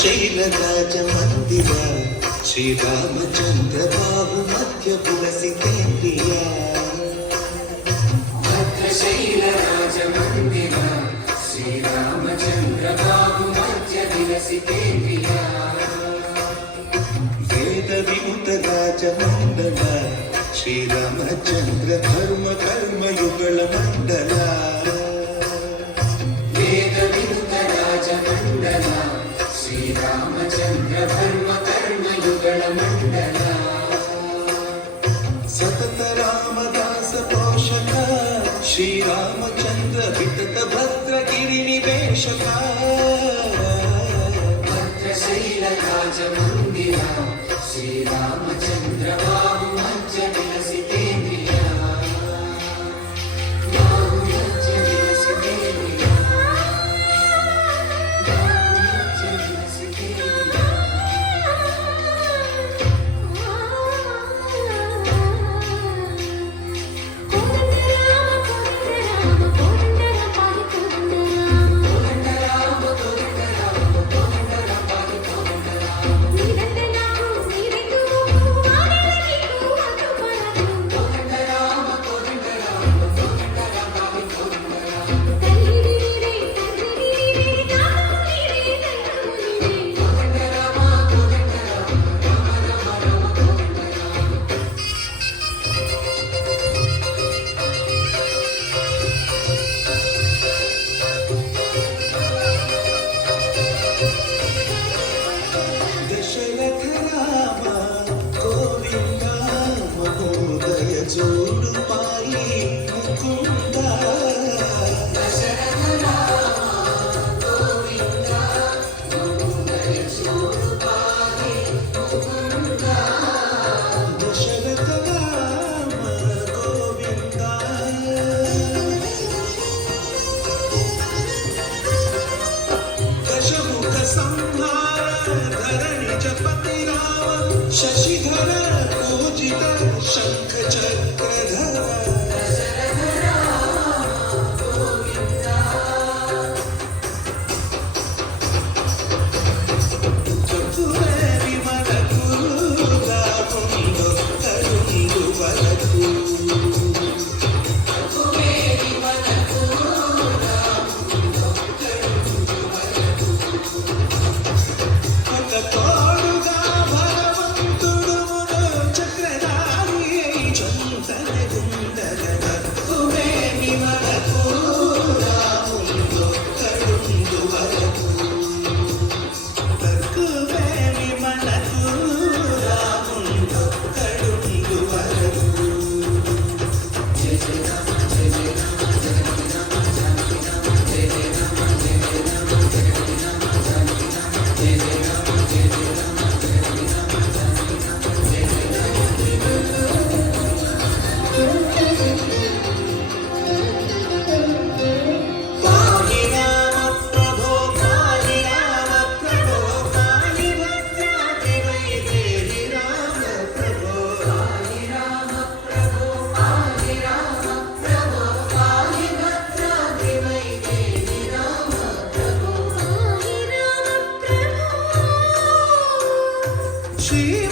भद्रशैलराज मंदिर श्रीरामचंद्र बाबू मध्य पुलसितेन्द्रिया भद्रशैलराज मंदिर श्रीरामचंद्र बाबू मध्य विलसितेन्द्रिया वेद विमुत राज मंडल श्रीरामचंद्र धर्म कर्म युगल मंडल वेद विमुत राज मंडल श्रीरामचंद्र धर्म कर्म युगल मंडल सतत रामदास पोषक श्रीरामचंद्र वितत भद्रगिरि निवेशक भद्रशैलराज मंदिर श्रीरामचंद्र बाबू मध्य विलसितेन्द्रिया बाबू मध्य विलसितेन्द्रिया बाबू मध्य विलसितेन्द्रिया शशिधर पूजित शंख चक्रधर विमल कुरुगा पुंडो करुंगु वलकु She